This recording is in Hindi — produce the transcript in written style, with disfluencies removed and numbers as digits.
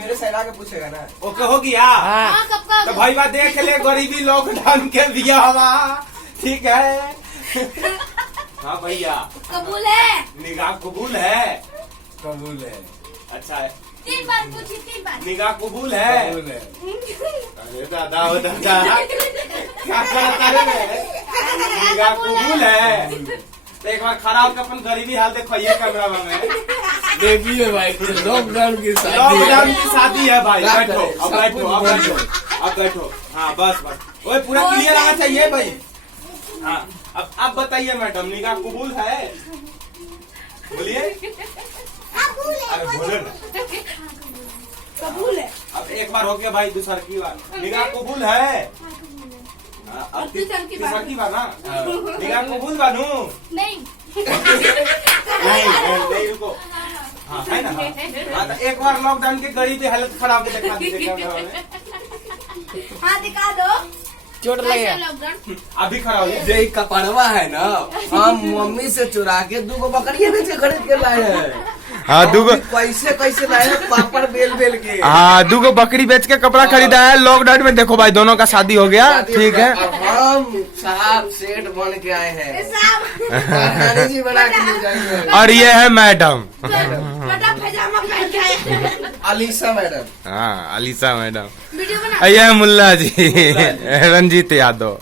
मेरे साइड आके पूछेगा ना। ओके हो गया। हाँ कब का तो भाई बात देख ले, गरीबी लॉकडाउन के बिया हवा, ठीक है। हाँ भैया कबूल है। निगाह कबूल है। कबूल है। अच्छा है, 3 बार पूछी 3 बार। निगाह कबूल है। कबूल है। अरे दादा ओ दादा क्या करता रे, निगाह कबूल है। तो एक बार खड़ा होकर अपन गरीबी हाल देखो ये कैमरा में। देखिए भाई लॉकडाउन की शादी लॉकडाउन की शादी है भाई। क्या बैठो करें? अब बैठो अब बैठो अब बैठो। हाँ बस बस ओए पूरा क्लियर आना चाहिए भाई। हाँ अब आप बताइए मैडम, निगाह कबूल है? बोलिए। अरे बोलो ना। कबूल है। अब एक बार हो गया भाई, दूसरा की बार निगाह कबूल है। हाँ, अब तीसरा की बार ना निगाह कबूल बानू। नहीं नहीं रुको। हाँ है ना। हाँ तो एक बार लॉकडाउन की गरीबी हालत खराब दिखा दीजिए कैमरा में। हाँ दिखा दो। चोट लगे लॉकडाउन अभी खड़ा हो जाए। जे कपड़वा है ना, हम मम्मी से चुरा के 2 बकरियां बेच के खरीद के लाए हैं। हाँ 2 कैसे कैसे लाए हैं, पापड़ बेल बेल के। हाँ 2 बकरी बेच के कपड़ा खरीदा है लॉकडाउन में। देखो भाई दोनों का शादी हो गया, ठीक है। अब हम साहब सेठ बन के आए हैं, रानी जी बना के ले जाएंगे। और ये है मैडम, बड़ा पैजामा पहन के आए। Alisa madam. हाँ अलीसा मैडम। वीडियो बना। ये है मुल्ला जी रंजीत यादव।